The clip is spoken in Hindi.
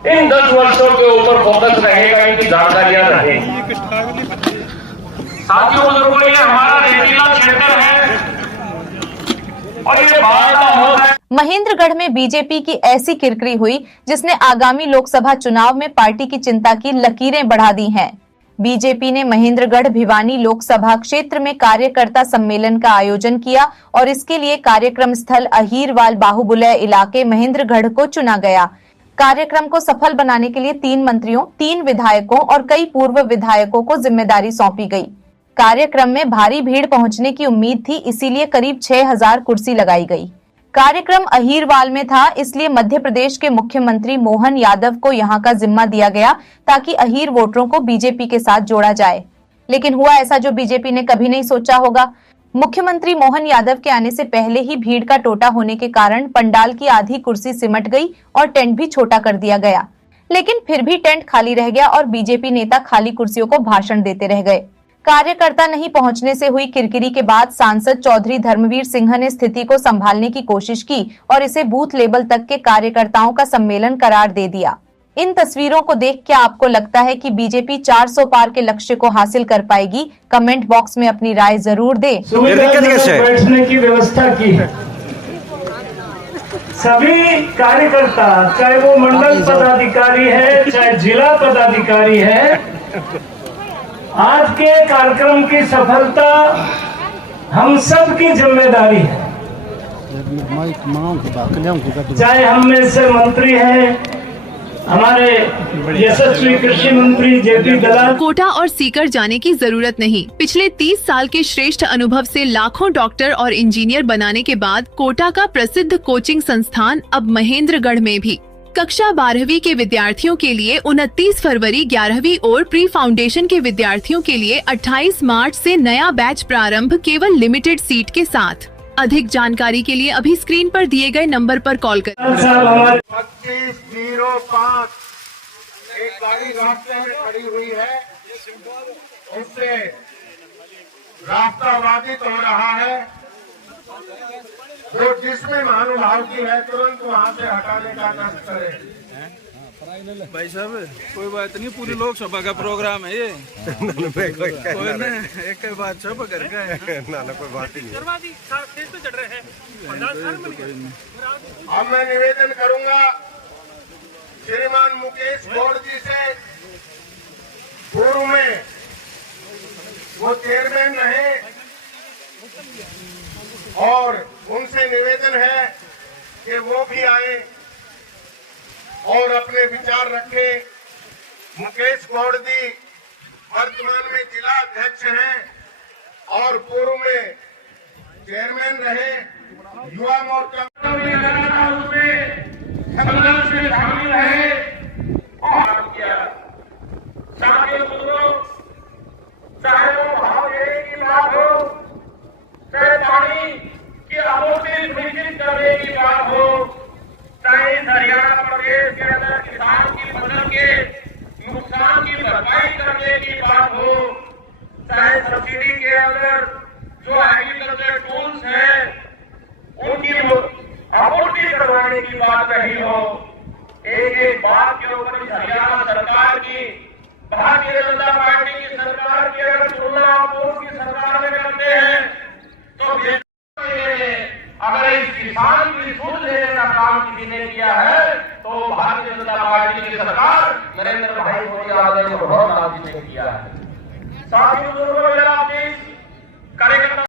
इन 10 वर्षों के ऊपर फोकस रहेगा, इनकी जानकारियां रहेंगी। साथियों बुजुर्गों, ये हमारा रेतीला क्षेत्र है और ये बाढ़ का होता है। महेंद्रगढ़ में बीजेपी की ऐसी किरकिरी हुई जिसने आगामी लोकसभा चुनाव में पार्टी की चिंता की लकीरें बढ़ा दी हैं। बीजेपी ने महेंद्रगढ़ भिवानी लोकसभा क्षेत्र में कार्यकर्ता सम्मेलन का आयोजन किया और इसके लिए कार्यक्रम स्थल अहीरवाल बाहुबुलय इलाके महेंद्रगढ़ को चुना गया। कार्यक्रम को सफल बनाने के लिए 3 मंत्रियों, 3 विधायकों और कई पूर्व विधायकों को जिम्मेदारी सौंपी गई। कार्यक्रम में भारी भीड़ पहुंचने की उम्मीद थी, इसीलिए करीब 6000 कुर्सी लगाई गई। कार्यक्रम अहीरवाल में था, इसलिए मध्य प्रदेश के मुख्यमंत्री मोहन यादव को यहां का जिम्मा दिया गया ताकि अहीर वोटरों को बीजेपी के साथ जोड़ा जाए। लेकिन हुआ ऐसा जो बीजेपी ने कभी नहीं सोचा होगा। मुख्यमंत्री मोहन यादव के आने से पहले ही भीड़ का टोटा होने के कारण पंडाल की आधी कुर्सी सिमट गई और टेंट भी छोटा कर दिया गया। लेकिन फिर भी टेंट खाली रह गया और बीजेपी नेता खाली कुर्सियों को भाषण देते रह गए। कार्यकर्ता नहीं पहुंचने से हुई किरकिरी के बाद सांसद चौधरी धर्मवीर सिंह ने स्थिति को संभालने की कोशिश की और इसे बूथ लेवल तक के कार्यकर्ताओं का सम्मेलन करार दे दिया। इन तस्वीरों को देख क्या आपको लगता है कि बीजेपी 400 पार के लक्ष्य को हासिल कर पाएगी? कमेंट बॉक्स में अपनी राय जरूर दें। बैठने की व्यवस्था की है। सभी कार्यकर्ता, चाहे वो मंडल पदाधिकारी है, चाहे जिला पदाधिकारी है, आज के कार्यक्रम की सफलता हम सब की जिम्मेदारी है। चाहे हम में से मंत्री हैं, हमारे यशस्वी कृषि मंत्री जेपी दलाल। कोटा और सीकर जाने की जरूरत नहीं। पिछले 30 साल के श्रेष्ठ अनुभव से लाखों डॉक्टर और इंजीनियर बनाने के बाद कोटा का प्रसिद्ध कोचिंग संस्थान अब महेंद्रगढ़ में भी कक्षा 12वीं के विद्यार्थियों के लिए 29 फरवरी 11वीं और प्री फाउंडेशन के विद्यार्थियों के लिए 28 मार्च से नया बैच प्रारंभ केवल लिमिटेड सीट के साथ। अधिक जानकारी के लिए अभी स्क्रीन पर दिए गए नंबर पर कॉल करें। 2505 एक गाड़ी रास्ते में खड़ी हुई है, उससे रास्ता बाधित हो रहा है। जो जिसमें महानुभाव की है तुरंत वहाँ से हटाने का कष्ट करे। भाई साहब कोई बात नहीं, पूरी लोकसभा का प्रोग्राम है ये। कोई ना एक बात सब कर ना कोई बात ही नहीं। अब मैं निवेदन करूंगा श्रीमान मुकेश गौड़ जी से, पूर्व में वो चेयरमैन रहे, और उनसे निवेदन है कि वो भी आए और अपने विचार रखें। मुकेश गौड़ जी वर्तमान में जिला अध्यक्ष हैं और पूर्व में चेयरमैन रहे। युवा मोर्चा उसमें संघर्ष में शामिल रहे और किया। चाहे वो भाव देने की बात हो, चाहे पानी की आपूर्ति सुनिश्चित करने की बात हो, चाहे हरियाणा प्रदेश के अंदर किसान की फसल के नुकसान की भरपाई करने की बात हो, चाहे सब्सिडी के अंदर जो एग्रीकल्चर टूल्स हैं उनकी आपूर्ति करवाने की बात रही हो, एक एक बात के ऊपर हरियाणा सरकार की, भारतीय जनता पार्टी की सरकार की अगर तुलना आप की सरकार में करते हैं तो अगर इस किसान की सुन लेने का काम किसी ने किया है तो भारतीय जनता पार्टी की सरकार नरेंद्र भाई मोदी यादव ने बहुत राजी ने किया है। साथियों